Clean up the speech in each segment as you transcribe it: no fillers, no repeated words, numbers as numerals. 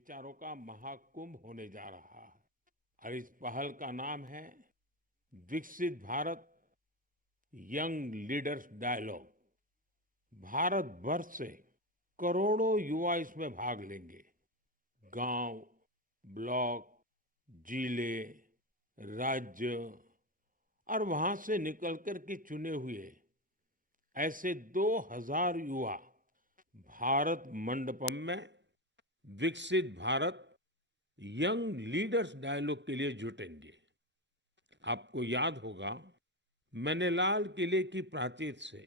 विचारों का महाकुंभ होने जा रहा है और इस पहल का नाम है Viksit Bharat young leaders dialogue. Bharat भर से करोड़ों युवा इसमें भाग लेंगे। गांव, ब्लॉक, जिले, राज्य और वहां से निकलकर के चुने हुए ऐसे 2000 युवा भारत मंडपम में विकसित भारत यंग लीडर्स डायलॉग के लिए जुटेंगे। आपको याद होगा, मैंने लाल किले की प्राचीर से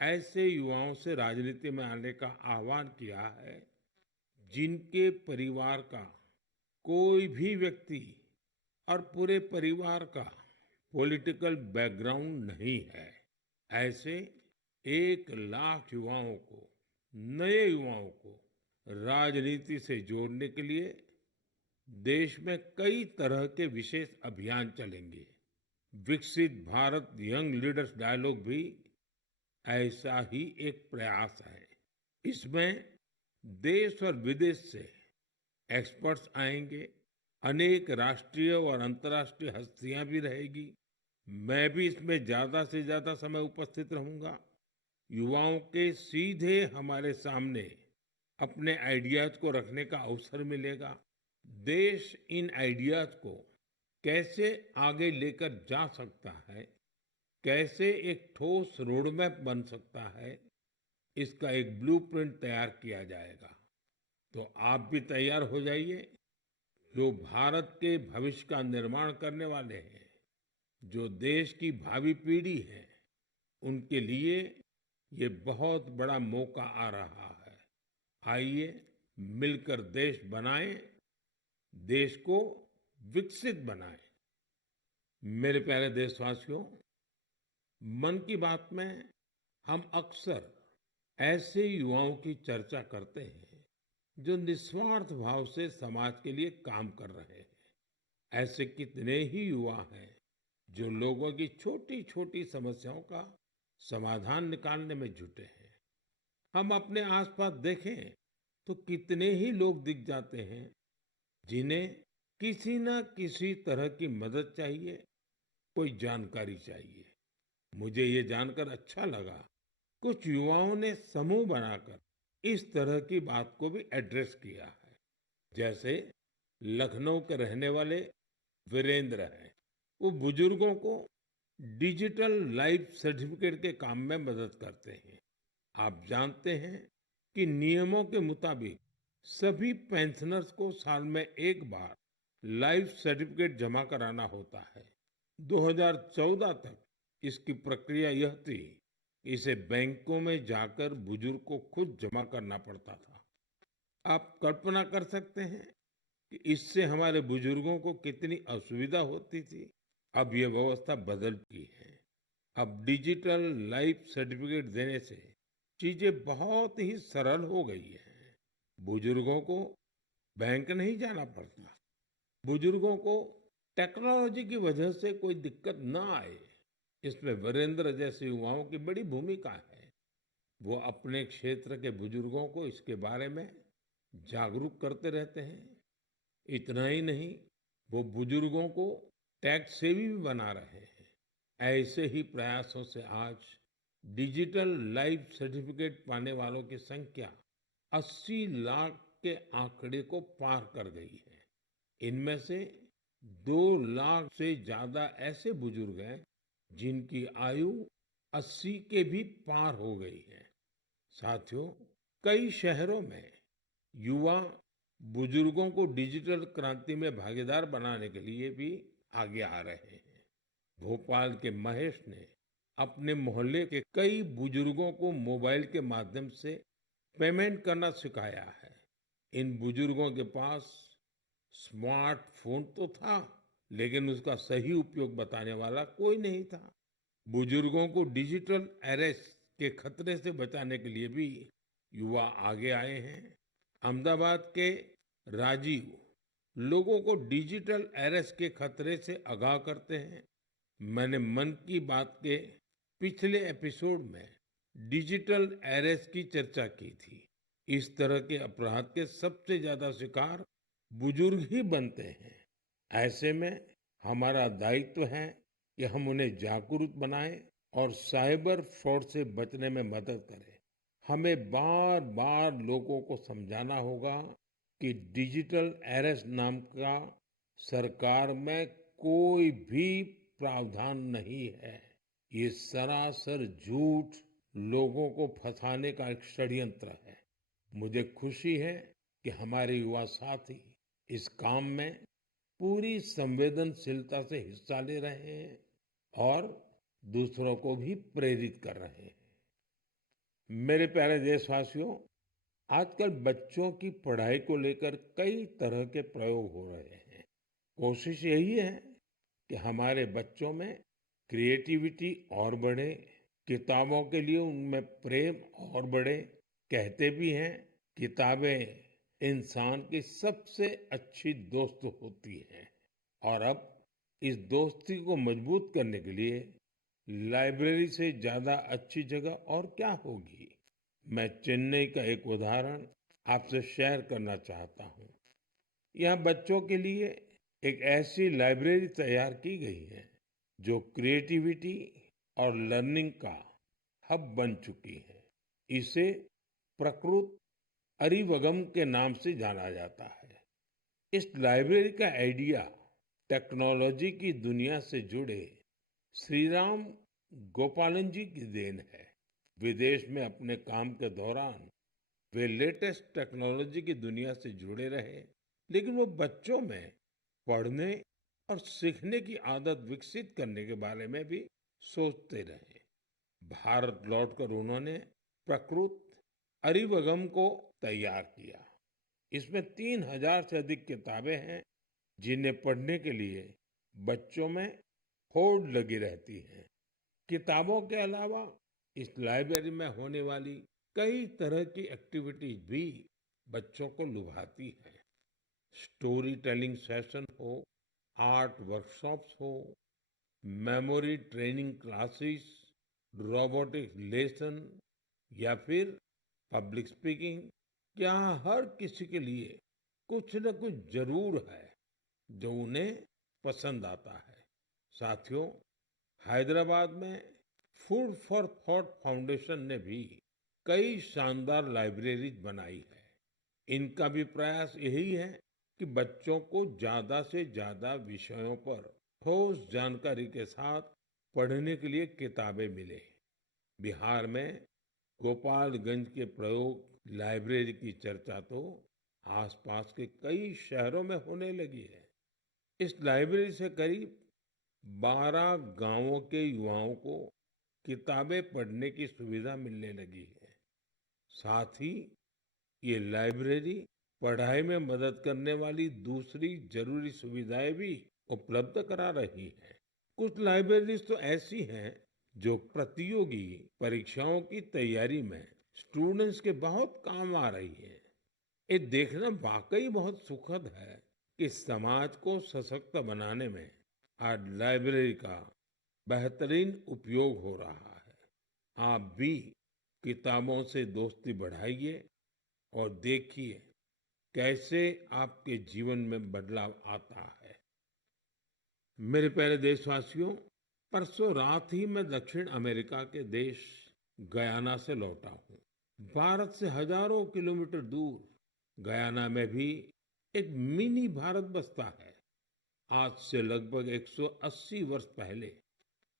ऐसे युवाओं से राजनीति में आने का आह्वान किया है जिनके परिवार का कोई भी व्यक्ति और पूरे परिवार का पॉलिटिकल बैकग्राउंड नहीं है। ऐसे 1 लाख युवाओं को, नए युवाओं को राजनीति से जोड़ने के लिए देश में कई तरह के विशेष अभियान चलेंगे। विकसित भारत यंग लीडर्स डायलॉग भी ऐसा ही एक प्रयास है। इसमें देश और विदेश से एक्सपर्ट्स आएंगे, अनेक राष्ट्रीय और अंतर्राष्ट्रीय हस्तियां भी रहेगी। मैं भी इसमें ज्यादा से ज्यादा समय उपस्थित रहूंगा। युवाओं के सीधे हमारे सामने अपने आइडियाज को रखने का अवसर मिलेगा। देश इन आइडियाज को कैसे आगे लेकर जा सकता है, कैसे एक ठोस रोडमैप बन सकता है, इसका एक ब्लूप्रिंट तैयार किया जाएगा। तो आप भी तैयार हो जाइए। जो भारत के भविष्य का निर्माण करने वाले हैं, जो देश की भावी पीढ़ी है, उनके लिए ये बहुत बड़ा मौका आ रहा है। आइए मिलकर देश बनाएं, देश को विकसित बनाएं। मेरे प्यारे देशवासियों, मन की बात में हम अक्सर ऐसे युवाओं की चर्चा करते हैं जो निस्वार्थ भाव से समाज के लिए काम कर रहे हैं। ऐसे कितने ही युवा हैं जो लोगों की छोटी छोटी समस्याओं का समाधान निकालने में जुटे हैं। हम अपने आसपास देखें तो कितने ही लोग दिख जाते हैं जिन्हें किसी न किसी तरह की मदद चाहिए, कोई जानकारी चाहिए। मुझे ये जानकर अच्छा लगा, कुछ युवाओं ने समूह बनाकर इस तरह की बात को भी एड्रेस किया है। जैसे लखनऊ के रहने वाले वीरेंद्र हैं। वो बुजुर्गों को डिजिटल लाइफ सर्टिफिकेट के काम में मदद करते हैं। आप जानते हैं कि नियमों के मुताबिक सभी पेंशनर्स को साल में एक बार लाइफ सर्टिफिकेट जमा कराना होता है। 2014 तक इसकी प्रक्रिया यह थी, इसे बैंकों में जाकर बुजुर्ग को खुद जमा करना पड़ता था। आप कल्पना कर सकते हैं कि इससे हमारे बुजुर्गों को कितनी असुविधा होती थी। अब ये व्यवस्था बदल चुकी है। अब डिजिटल लाइफ सर्टिफिकेट देने से चीजें बहुत ही सरल हो गई है। बुजुर्गों को बैंक नहीं जाना पड़ता। बुजुर्गों को टेक्नोलॉजी की वजह से कोई दिक्कत ना आए, इसमें वीरेंद्र जैसे युवाओं की बड़ी भूमिका है। वो अपने क्षेत्र के बुजुर्गों को इसके बारे में जागरूक करते रहते हैं। इतना ही नहीं, वो बुजुर्गों को टैक्स सेवी भी बना रहे हैं। ऐसे ही प्रयासों से आज डिजिटल लाइफ सर्टिफिकेट पाने वालों की संख्या 80 लाख के आंकड़े को पार कर गई है। इनमें से 2 लाख से ज्यादा ऐसे बुजुर्ग हैं जिनकी आयु 80 के भी पार हो गई है। साथियों, कई शहरों में युवा बुजुर्गों को डिजिटल क्रांति में भागीदार बनाने के लिए भी आगे आ रहे हैं। भोपाल के महेश ने अपने मोहल्ले के कई बुजुर्गों को मोबाइल के माध्यम से पेमेंट करना सिखाया है। इन बुजुर्गों के पास स्मार्टफोन तो था, लेकिन उसका सही उपयोग बताने वाला कोई नहीं था। बुजुर्गों को डिजिटल अरेस्ट के खतरे से बचाने के लिए भी युवा आगे आए हैं। अहमदाबाद के राजीव लोगों को डिजिटल अरेस्ट के खतरे से आगाह करते हैं। मैंने मन की बात के पिछले एपिसोड में डिजिटल अरेस्ट की चर्चा की थी। इस तरह के अपराध के सबसे ज्यादा शिकार बुजुर्ग ही बनते हैं। ऐसे में हमारा दायित्व है कि हम उन्हें जागरूक बनाएं और साइबर फ्रॉड से बचने में मदद करें। हमें बार बार लोगों को समझाना होगा कि डिजिटल अरेस्ट नाम का सरकार में कोई भी प्रावधान नहीं है। ये सरासर झूठ, लोगों को फंसाने का एक षड्यंत्र है। मुझे खुशी है कि हमारे युवा साथी इस काम में पूरी संवेदनशीलता से हिस्सा ले रहे हैं और दूसरों को भी प्रेरित कर रहे हैं। मेरे प्यारे देशवासियों, आजकल बच्चों की पढ़ाई को लेकर कई तरह के प्रयोग हो रहे हैं। कोशिश यही है कि हमारे बच्चों में क्रिएटिविटी और बढ़े, किताबों के लिए उनमें प्रेम और बढ़े। कहते भी हैं, किताबें इंसान की सबसे अच्छी दोस्त होती हैं। और अब इस दोस्ती को मजबूत करने के लिए लाइब्रेरी से ज्यादा अच्छी जगह और क्या होगी। मैं चेन्नई का एक उदाहरण आपसे शेयर करना चाहता हूँ। यहाँ बच्चों के लिए एक ऐसी लाइब्रेरी तैयार की गई है जो क्रिएटिविटी और लर्निंग का हब बन चुकी है। इसे प्रकृत अरिवगम के नाम से जाना जाता है। इस लाइब्रेरी का आइडिया टेक्नोलॉजी की दुनिया से जुड़े श्रीराम गोपालन जी की देन है। विदेश में अपने काम के दौरान वे लेटेस्ट टेक्नोलॉजी की दुनिया से जुड़े रहे, लेकिन वो बच्चों में पढ़ने और सीखने की आदत विकसित करने के बारे में भी सोचते रहे। भारत लौटकर उन्होंने प्रकृत अरिवगम को तैयार किया। इसमें 3,000 से अधिक किताबें हैं जिन्हें पढ़ने के लिए बच्चों में होड़ लगी रहती है। किताबों के अलावा इस लाइब्रेरी में होने वाली कई तरह की एक्टिविटीज भी बच्चों को लुभाती है। स्टोरी टेलिंग सेशन हो, आर्ट वर्कशॉप्स हो, memory training classes, robotics lesson या फिर पब्लिक स्पीकिंग, यहाँ हर किसी के लिए कुछ न कुछ जरूर है जो उन्हें पसंद आता है। साथियों, हैदराबाद में फूड फॉर थॉट फाउंडेशन ने भी कई शानदार लाइब्रेरीज बनाई है। इनका भी प्रयास यही है कि बच्चों को ज्यादा से ज्यादा विषयों पर ठोस जानकारी के साथ पढ़ने के लिए किताबें मिले। बिहार में गोपालगंज के प्रयोग लाइब्रेरी की चर्चा तो आसपास के कई शहरों में होने लगी है। इस लाइब्रेरी से करीब 12 गांवों के युवाओं को किताबें पढ़ने की सुविधा मिलने लगी है। साथ ही ये लाइब्रेरी पढ़ाई में मदद करने वाली दूसरी जरूरी सुविधाएं भी उपलब्ध करा रही है। कुछ लाइब्रेरीज तो ऐसी हैं जो प्रतियोगी परीक्षाओं की तैयारी में स्टूडेंट्स के बहुत काम आ रही है। ये देखना वाकई बहुत सुखद है कि समाज को सशक्त बनाने में आज लाइब्रेरी का बेहतरीन उपयोग हो रहा है। आप भी किताबों से दोस्ती बढ़ाइए और देखिए कैसे आपके जीवन में बदलाव आता है। मेरे प्यारे देशवासियों, परसों रात ही मैं दक्षिण अमेरिका के देश गयाना से लौटा हूँ। भारत से हजारों किलोमीटर दूर गयाना में भी एक मिनी भारत बसता है। आज से लगभग 180 वर्ष पहले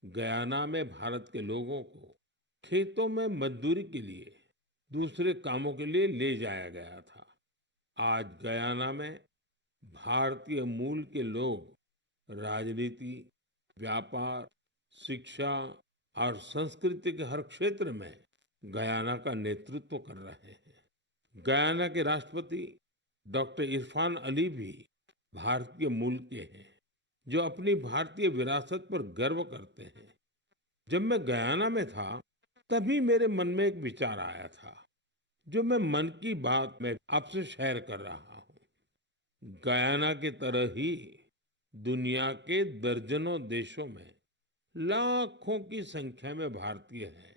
गयाना में भारत के लोगों को खेतों में मजदूरी के लिए, दूसरे कामों के लिए ले जाया गया था। आज गयाना में भारतीय मूल के लोग राजनीति, व्यापार, शिक्षा और संस्कृति के हर क्षेत्र में गयाना का नेतृत्व कर रहे हैं। गयाना के राष्ट्रपति डॉक्टर इरफान अली भी भारतीय मूल के हैं, जो अपनी भारतीय विरासत पर गर्व करते हैं। जब मैं गयाना में था, तभी मेरे मन में एक विचार आया था, जो मैं मन की बात में आपसे शेयर कर रहा हूँ। गयाना की तरह ही दुनिया के दर्जनों देशों में लाखों की संख्या में भारतीय हैं।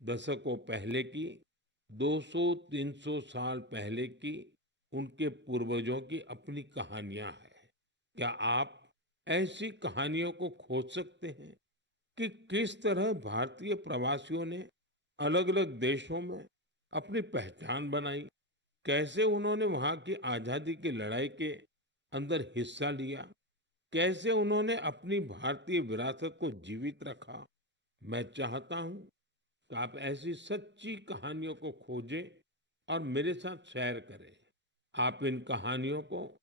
दशकों पहले की 200-300 साल पहले की उनके पूर्वजों की अपनी कहानियां हैं। क्या आप ऐसी कहानियों को खोज सकते हैं कि किस तरह भारतीय प्रवासियों ने अलग-अलग देशों में अपनी पहचान बनाई, कैसे उन्होंने वहां की आजादी की लड़ाई के अंदर हिस्सा लिया, कैसे उन्होंने अपनी भारतीय विरासत को जीवित रखा। मैं चाहता हूं कि आप ऐसी सच्ची कहानियों को खोजें और मेरे साथ शेयर करें। आप इन कहानियों को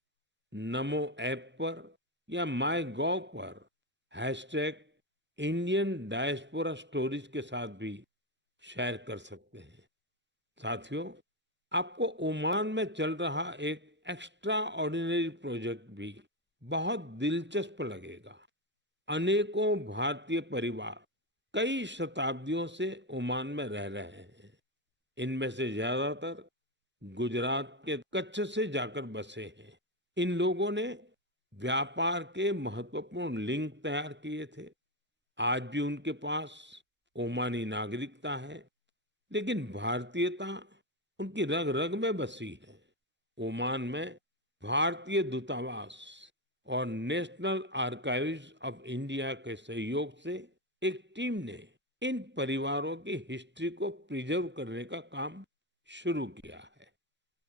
नमो ऐप पर या माय गॉव पर हैशटैग इंडियन डायस्पोरा स्टोरीज के साथ भी शेयर कर सकते हैं। साथियों, आपको ओमान में चल रहा एक एक्स्ट्रा ऑर्डिनरी प्रोजेक्ट भी बहुत दिलचस्प लगेगा। अनेकों भारतीय परिवार कई शताब्दियों से ओमान में रह रहे हैं। इनमें से ज्यादातर गुजरात के कच्छ से जाकर बसे हैं। इन लोगों ने व्यापार के महत्वपूर्ण लिंक तैयार किए थे। आज भी उनके पास ओमानी नागरिकता है, लेकिन भारतीयता उनकी रग रग में बसी है। ओमान में भारतीय दूतावास और नेशनल आर्काइव्स ऑफ इंडिया के सहयोग से एक टीम ने इन परिवारों की हिस्ट्री को प्रिजर्व करने का काम शुरू किया है।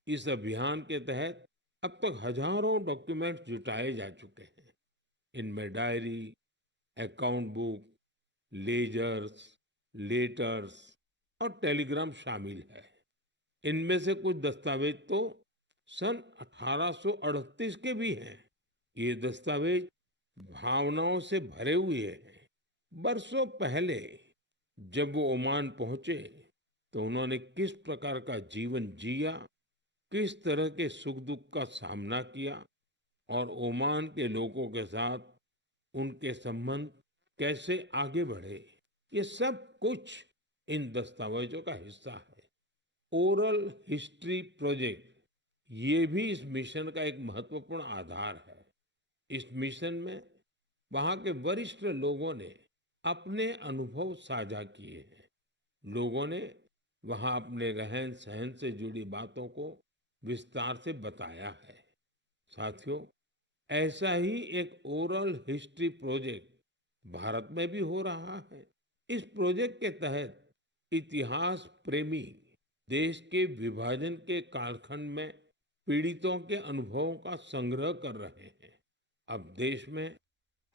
इस अभियान के तहत अब तक हजारों डॉक्यूमेंट्स जुटाए जा चुके हैं। इनमें diary, account book, ledgers, letters और टेलीग्राम शामिल है। इनमें से कुछ दस्तावेज तो सन 1838 के भी हैं। ये दस्तावेज भावनाओं से भरे हुए हैं। बरसों पहले जब वो ओमान पहुंचे तो उन्होंने किस प्रकार का जीवन जिया, किस तरह के सुख दुख का सामना किया और ओमान के लोगों के साथ उनके संबंध कैसे आगे बढ़े, ये सब कुछ इन दस्तावेजों का हिस्सा है। ओरल हिस्ट्री प्रोजेक्ट ये भी इस मिशन का एक महत्वपूर्ण आधार है। इस मिशन में वहां के वरिष्ठ लोगों ने अपने अनुभव साझा किए हैं। लोगों ने वहां अपने रहन सहन से जुड़ी बातों को विस्तार से बताया है। साथियों, ऐसा ही एक ओरल हिस्ट्री प्रोजेक्ट भारत में भी हो रहा है। इस प्रोजेक्ट के तहत इतिहास प्रेमी देश के विभाजन के कालखंड में पीड़ितों के अनुभवों का संग्रह कर रहे हैं। अब देश में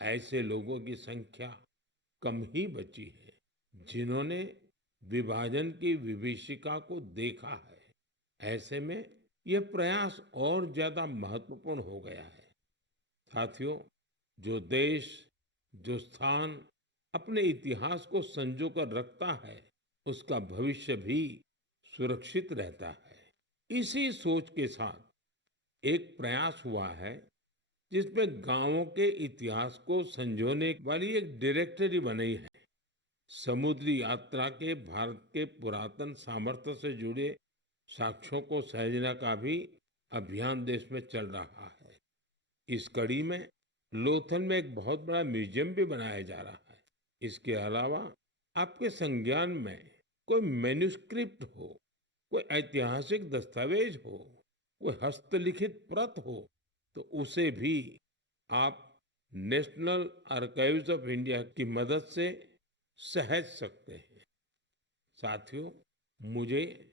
ऐसे लोगों की संख्या कम ही बची है जिन्होंने विभाजन की विभीषिका को देखा है। ऐसे में यह प्रयास और ज्यादा महत्वपूर्ण हो गया है। साथियों, जो देश, जो स्थान अपने इतिहास को संजो कर रखता है, उसका भविष्य भी सुरक्षित रहता है। इसी सोच के साथ एक प्रयास हुआ है जिसमें गांवों के इतिहास को संजोने वाली एक डायरेक्टरी बनी है। समुद्री यात्रा के भारत के पुरातन सामर्थ्य से जुड़े साक्ष्यों को सहेजने का भी अभियान देश में चल रहा है। इस कड़ी में लोथल में एक बहुत बड़ा म्यूजियम भी बनाया जा रहा है। इसके अलावा आपके संज्ञान में कोई मैन्युस्क्रिप्ट हो, कोई ऐतिहासिक दस्तावेज हो, कोई हस्तलिखित प्रत हो, तो उसे भी आप नेशनल आर्काइव्स ऑफ इंडिया की मदद से सहेज सकते हैं। साथियों, मुझे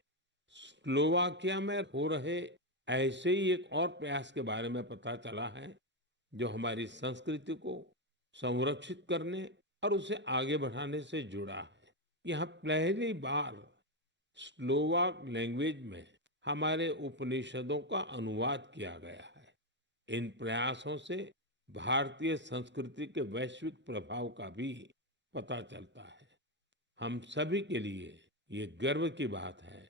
स्लोवाकिया में हो रहे ऐसे ही एक और प्रयास के बारे में पता चला है जो हमारी संस्कृति को संरक्षित करने और उसे आगे बढ़ाने से जुड़ा है। यहाँ पहली बार स्लोवाक लैंग्वेज में हमारे उपनिषदों का अनुवाद किया गया है। इन प्रयासों से भारतीय संस्कृति के वैश्विक प्रभाव का भी पता चलता है। हम सभी के लिए ये गर्व की बात है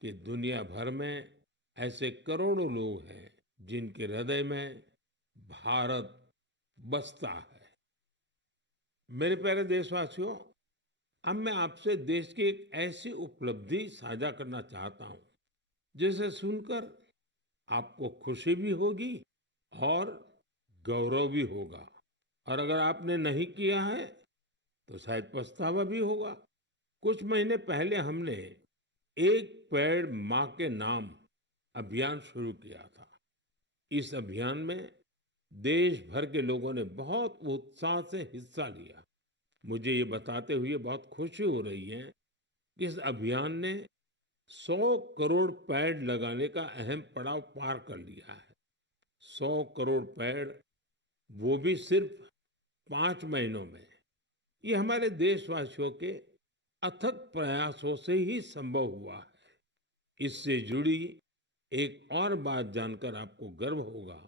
कि दुनिया भर में ऐसे करोड़ों लोग हैं जिनके हृदय में भारत बसता है। मेरे प्यारे देशवासियों, अब मैं आपसे देश की एक ऐसी उपलब्धि साझा करना चाहता हूं जिसे सुनकर आपको खुशी भी होगी और गौरव भी होगा। और अगर आपने नहीं किया है तो शायद पछतावा भी होगा। कुछ महीने पहले हमने एक पेड़ माँ के नाम अभियान शुरू किया था। इस अभियान में देश भर के लोगों ने बहुत उत्साह से हिस्सा लिया। मुझे ये बताते हुए बहुत खुशी हो रही है कि इस अभियान ने 100 करोड़ पेड़ लगाने का अहम पड़ाव पार कर लिया है। 100 करोड़ पेड़, वो भी सिर्फ 5 महीनों में। ये हमारे देशवासियों के अथक प्रयासों से ही संभव हुआ है। इससे जुड़ी एक और बात जानकर आपको गर्व होगा।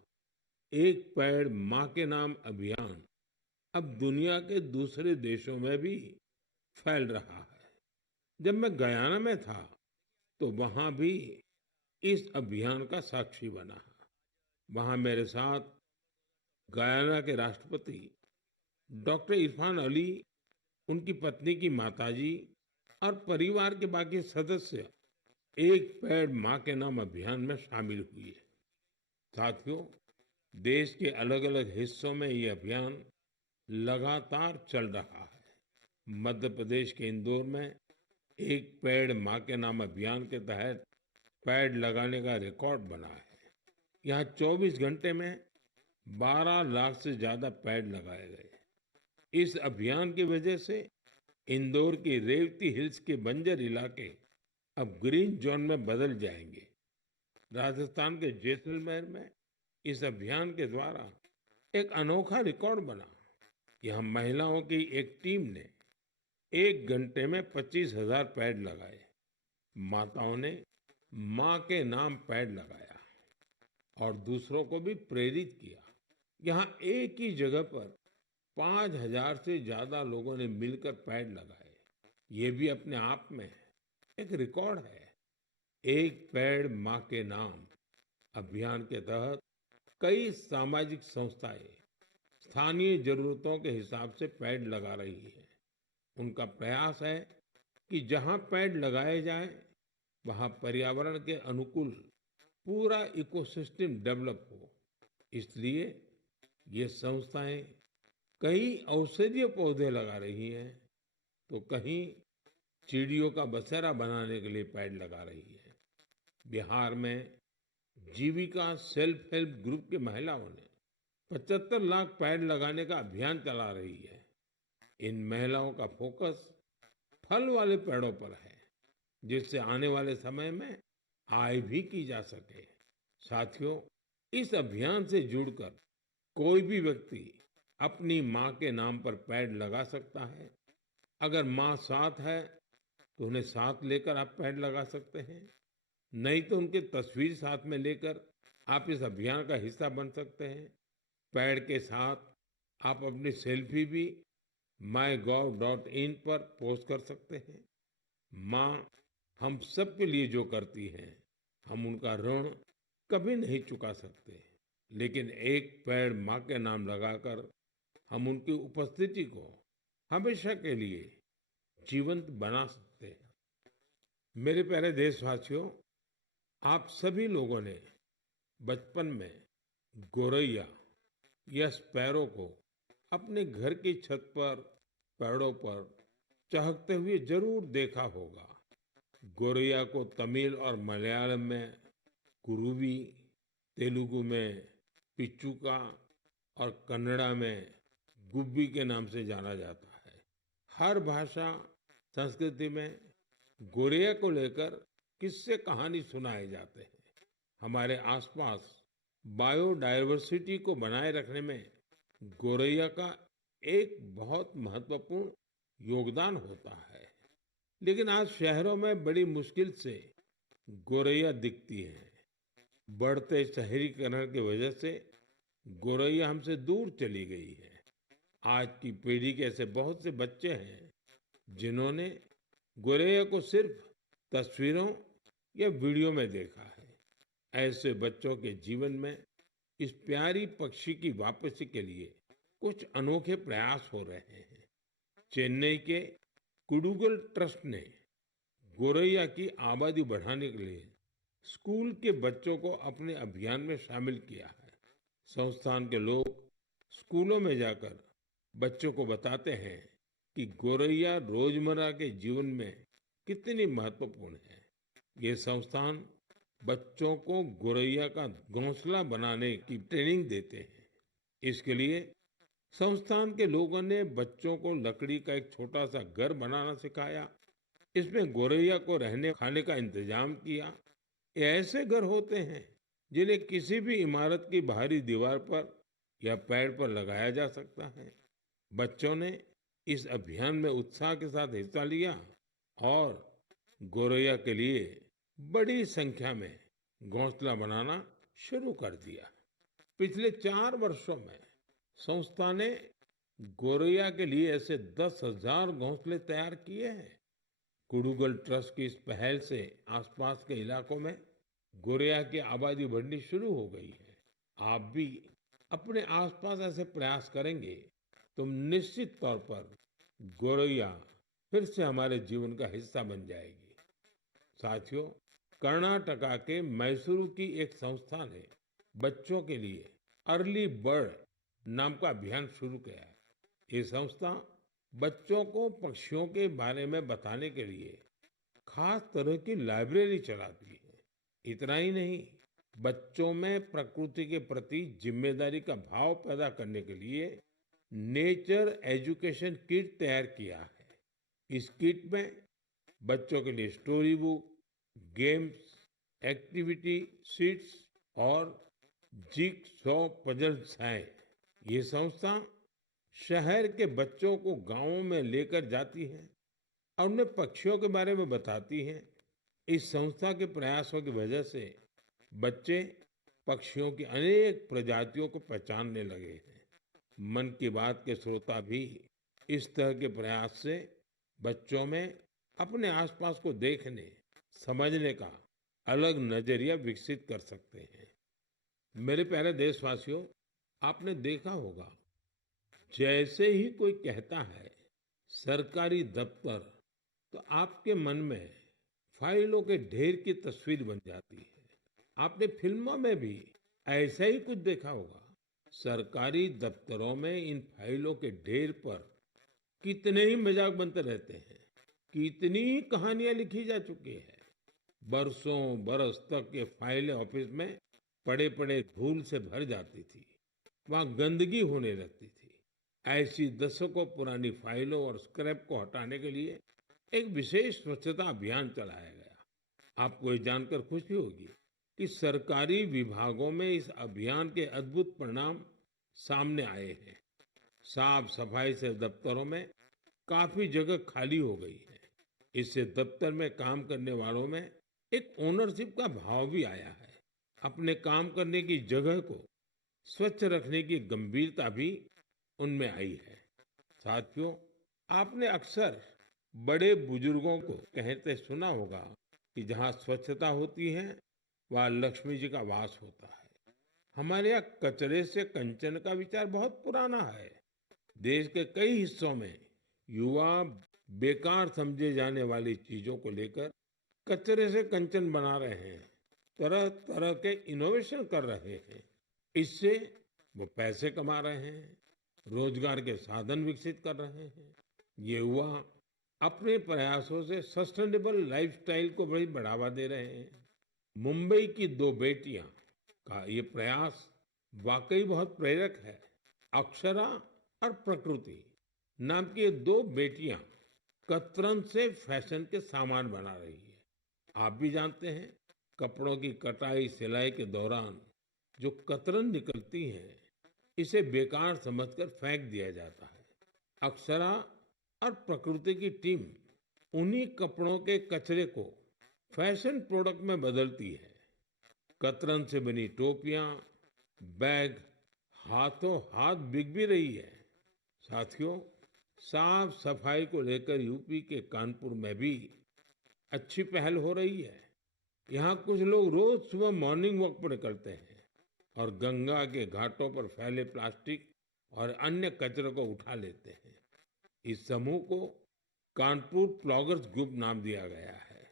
एक पेड़ माँ के नाम अभियान अब दुनिया के दूसरे देशों में भी फैल रहा है। जब मैं गयाना में था तो वहां भी इस अभियान का साक्षी बना। वहां मेरे साथ गयाना के राष्ट्रपति डॉक्टर इरफान अली, उनकी पत्नी की माताजी और परिवार के बाकी सदस्य एक पेड़ माँ के नाम अभियान में शामिल हुए। साथियों, देश के अलग अलग हिस्सों में ये अभियान लगातार चल रहा है। मध्य प्रदेश के इंदौर में एक पेड़ माँ के नाम अभियान के तहत पेड़ लगाने का रिकॉर्ड बना है। यहाँ 24 घंटे में 12 लाख से ज्यादा पेड़ लगाए गए। इस अभियान की वजह से इंदौर की रेवती हिल्स के बंजर इलाके अब ग्रीन जोन में बदल जाएंगे। राजस्थान के जैसलमेर में इस अभियान के द्वारा एक अनोखा रिकॉर्ड बना। यहाँ महिलाओं की एक टीम ने 1 घंटे में 25,000 पेड़ लगाए। माताओं ने माँ के नाम पेड़ लगाया और दूसरों को भी प्रेरित किया। यहाँ एक ही जगह पर 5,000 से ज्यादा लोगों ने मिलकर पेड़ लगाए। ये भी अपने आप में एक रिकॉर्ड है। एक पेड़ माँ के नाम अभियान के तहत कई सामाजिक संस्थाएं स्थानीय जरूरतों के हिसाब से पेड़ लगा रही है। उनका प्रयास है कि जहां पेड़ लगाए जाएं, वहां पर्यावरण के अनुकूल पूरा इकोसिस्टम डेवलप हो। इसलिए ये संस्थाएं कहीं औषधीय पौधे लगा रही हैं, तो कहीं चिड़ियों का बसेरा बनाने के लिए पेड़ लगा रही है। बिहार में जीविका सेल्फ हेल्प ग्रुप की महिलाओं ने 75 लाख पेड़ लगाने का अभियान चला रही है। इन महिलाओं का फोकस फल वाले पेड़ों पर है, जिससे आने वाले समय में आय भी की जा सके। साथियों, इस अभियान से जुड़कर कोई भी व्यक्ति अपनी माँ के नाम पर पेड़ लगा सकता है। अगर माँ साथ है तो उन्हें साथ लेकर आप पेड़ लगा सकते हैं। नहीं तो उनकी तस्वीर साथ में लेकर आप इस अभियान का हिस्सा बन सकते हैं। पेड़ के साथ आप अपनी सेल्फी भी mygov.in पर पोस्ट कर सकते हैं। माँ हम सब के लिए जो करती हैं, हम उनका ऋण कभी नहीं चुका सकते। लेकिन एक पेड़ माँ के नाम लगाकर हम उनकी उपस्थिति को हमेशा के लिए जीवंत बना सकते हैं। मेरे प्यारे देशवासियों, आप सभी लोगों ने बचपन में गोरैया या स्पैरो को अपने घर की छत पर, पेड़ों पर चहकते हुए जरूर देखा होगा। गोरैया को तमिल और मलयालम में कुरुवी, तेलुगु में पिच्चुका और कन्नड़ा में गुब्बी के नाम से जाना जाता है। हर भाषा, संस्कृति में गोरैया को लेकर किस्से कहानी सुनाए जाते हैं। हमारे आसपास बायोडायवर्सिटी को बनाए रखने में गोरैया का एक बहुत महत्वपूर्ण योगदान होता है। लेकिन आज शहरों में बड़ी मुश्किल से गोरैया दिखती है। बढ़ते शहरीकरण की वजह से गोरैया हमसे दूर चली गई है। आज की पीढ़ी के ऐसे बहुत से बच्चे हैं जिन्होंने गोरैया को सिर्फ तस्वीरों या वीडियो में देखा है। ऐसे बच्चों के जीवन में इस प्यारी पक्षी की वापसी के लिए कुछ अनोखे प्रयास हो रहे हैं। चेन्नई के कुडुगल ट्रस्ट ने गोरैया की आबादी बढ़ाने के लिए स्कूल के बच्चों को अपने अभियान में शामिल किया है। संस्थान के लोग स्कूलों में जाकर बच्चों को बताते हैं कि गोरैया रोजमर्रा के जीवन में कितनी महत्वपूर्ण है। ये संस्थान बच्चों को गोरैया का घोंसला बनाने की ट्रेनिंग देते हैं। इसके लिए संस्थान के लोगों ने बच्चों को लकड़ी का एक छोटा सा घर बनाना सिखाया। इसमें गोरैया को रहने खाने का इंतजाम किया। ये ऐसे घर होते हैं जिन्हें किसी भी इमारत की बाहरी दीवार पर या पेड़ पर लगाया जा सकता है। बच्चों ने इस अभियान में उत्साह के साथ हिस्सा लिया और गोरैया के लिए बड़ी संख्या में घोंसला बनाना शुरू कर दिया। पिछले 4 वर्षों में संस्था ने गोरैया के लिए ऐसे 10,000 घोंसले तैयार किए हैं। कुडूगल ट्रस्ट की इस पहल से आसपास के इलाकों में गोरैया की आबादी बढ़नी शुरू हो गई है। आप भी अपने आसपास ऐसे प्रयास करेंगे तो निश्चित तौर पर गोरैया फिर से हमारे जीवन का हिस्सा बन जाएगी। साथियों, कर्नाटका के मैसूरू की एक संस्था ने बच्चों के लिए अर्ली बर्ड नाम का अभियान शुरू किया है। ये संस्था बच्चों को पक्षियों के बारे में बताने के लिए खास तरह की लाइब्रेरी चलाती है। इतना ही नहीं, बच्चों में प्रकृति के प्रति जिम्मेदारी का भाव पैदा करने के लिए नेचर एजुकेशन किट तैयार किया है। इस किट में बच्चों के लिए story book, games, activity sheets और जिगसॉ पजल्स हैं। ये संस्था शहर के बच्चों को गांवों में लेकर जाती है और उन्हें पक्षियों के बारे में बताती है। इस संस्था के प्रयासों की वजह से बच्चे पक्षियों की अनेक प्रजातियों को पहचानने लगे हैं। मन की बात के श्रोता भी इस तरह के प्रयास से बच्चों में अपने आसपास को देखने, समझने का अलग नजरिया विकसित कर सकते हैं। मेरे प्यारे देशवासियों, आपने देखा होगा, जैसे ही कोई कहता है सरकारी दफ्तर, तो आपके मन में फाइलों के ढेर की तस्वीर बन जाती है। आपने फिल्मों में भी ऐसा ही कुछ देखा होगा। सरकारी दफ्तरों में इन फाइलों के ढेर पर कितने ही मजाक बनते रहते हैं, कितनी ही कहानियां लिखी जा चुकी है। बरसों बरस तक ये फाइलें ऑफिस में पड़े पड़े धूल से भर जाती थी, वहां गंदगी होने लगती थी। ऐसी दशकों पुरानी फाइलों और स्क्रैप को हटाने के लिए एक विशेष स्वच्छता अभियान चलाया गया। आपको ये जानकर खुशी होगी कि सरकारी विभागों में इस अभियान के अद्भुत परिणाम सामने आए हैं। साफ सफाई से दफ्तरों में काफी जगह खाली हो गई है। इससे दफ्तर में काम करने वालों में एक ओनरशिप का भाव भी आया है। अपने काम करने की जगह को स्वच्छ रखने की गंभीरता भी उनमें आई है। साथियों, आपने अक्सर बड़े बुजुर्गों को कहते सुना होगा कि जहाँ स्वच्छता होती है वहाँ लक्ष्मी जी का वास होता है। हमारे यहाँ कचरे से कंचन का विचार बहुत पुराना है। देश के कई हिस्सों में युवा बेकार समझे जाने वाली चीजों को लेकर कचरे से कंचन बना रहे हैं, तरह तरह के इनोवेशन कर रहे हैं। इससे वो पैसे कमा रहे हैं, रोजगार के साधन विकसित कर रहे हैं। ये युवा अपने प्रयासों से सस्टेनेबल लाइफस्टाइल को बड़ी बढ़ावा दे रहे हैं। मुंबई की 2 बेटियां का ये प्रयास वाकई बहुत प्रेरक है। अक्षरा और प्रकृति नाम की ये 2 बेटियां कतरन से फैशन के सामान बना रही है। आप भी जानते हैं, कपड़ों की कटाई सिलाई के दौरान जो कतरन निकलती है, इसे बेकार समझकर फेंक दिया जाता है। अक्षरा और प्रकृति की टीम उन्हीं कपड़ों के कचरे को फैशन प्रोडक्ट में बदलती है। कतरन से बनी टोपियां, बैग हाथों हाथ बिक भी रही है। साथियों, साफ सफाई को लेकर यूपी के कानपुर में भी अच्छी पहल हो रही है। यहाँ कुछ लोग रोज सुबह मॉर्निंग वॉक पर निकलते हैं और गंगा के घाटों पर फैले प्लास्टिक और अन्य कचरे को उठा लेते हैं। इस समूह को कानपुर प्लॉगर्स ग्रुप नाम दिया गया है।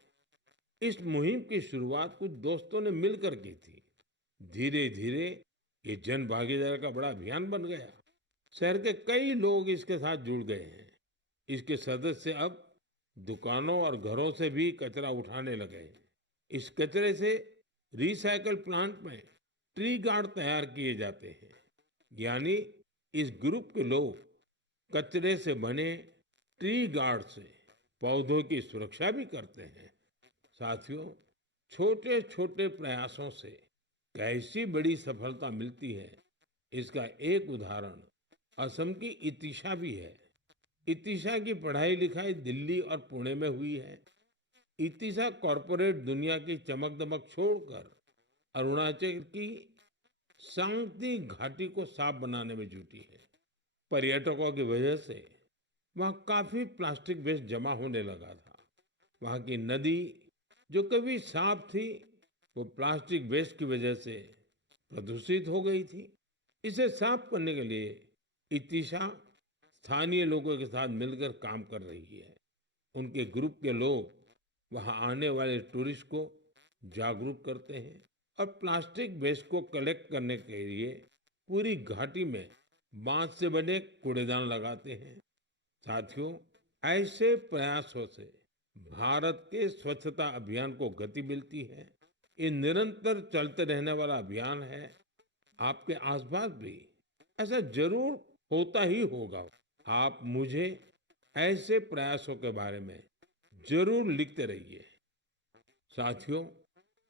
इस मुहिम की शुरुआत कुछ दोस्तों ने मिलकर की थी। धीरे धीरे ये जन भागीदारी का बड़ा अभियान बन गया। शहर के कई लोग इसके साथ जुड़ गए हैं। इसके सदस्य अब दुकानों और घरों से भी कचरा उठाने लगे हैं। इस कचरे से रिसाइकल प्लांट में ट्री गार्ड तैयार किए जाते हैं। यानी इस ग्रुप के लोग कचरे से बने ट्री गार्ड से पौधों की सुरक्षा भी करते हैं। साथियों, छोटे छोटे प्रयासों से कैसी बड़ी सफलता मिलती है, इसका एक उदाहरण असम की इतिशा भी है। इतिशा की पढ़ाई लिखाई दिल्ली और पुणे में हुई है। इतिशा कॉरपोरेट दुनिया की चमक दमक छोड़कर अरुणाचल की सांगती घाटी को साफ बनाने में जुटी है। पर्यटकों की वजह से वहाँ काफी प्लास्टिक वेस्ट जमा होने लगा था। वहाँ की नदी जो कभी साफ थी, वो प्लास्टिक वेस्ट की वजह से प्रदूषित हो गई थी। इसे साफ करने के लिए इतिशा स्थानीय लोगों के साथ मिलकर काम कर रही है। उनके ग्रुप के लोग वहाँ आने वाले टूरिस्ट को जागरूक करते हैं और प्लास्टिक वेस्ट को कलेक्ट करने के लिए पूरी घाटी में बांस से बने कूड़ेदान लगाते हैं। साथियों, ऐसे प्रयासों से भारत के स्वच्छता अभियान को गति मिलती है। ये निरंतर चलते रहने वाला अभियान है। आपके आसपास भी ऐसा जरूर होता ही होगा। आप मुझे ऐसे प्रयासों के बारे में जरूर लिखते रहिए। साथियों,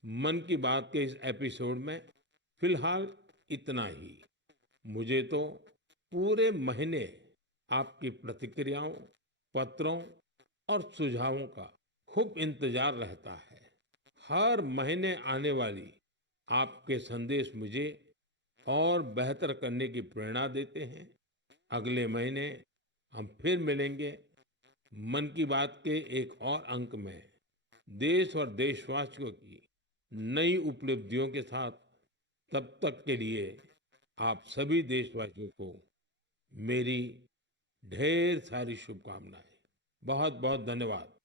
मन की बात के इस एपिसोड में फिलहाल इतना ही। मुझे तो पूरे महीने आपकी प्रतिक्रियाओं, पत्रों और सुझावों का खूब इंतजार रहता है। हर महीने आने वाली आपके संदेश मुझे और बेहतर करने की प्रेरणा देते हैं। अगले महीने हम फिर मिलेंगे मन की बात के एक और अंक में, देश और देशवासियों की नई उपलब्धियों के साथ। तब तक के लिए आप सभी देशवासियों को मेरी ढेर सारी शुभकामनाएं। बहुत बहुत धन्यवाद।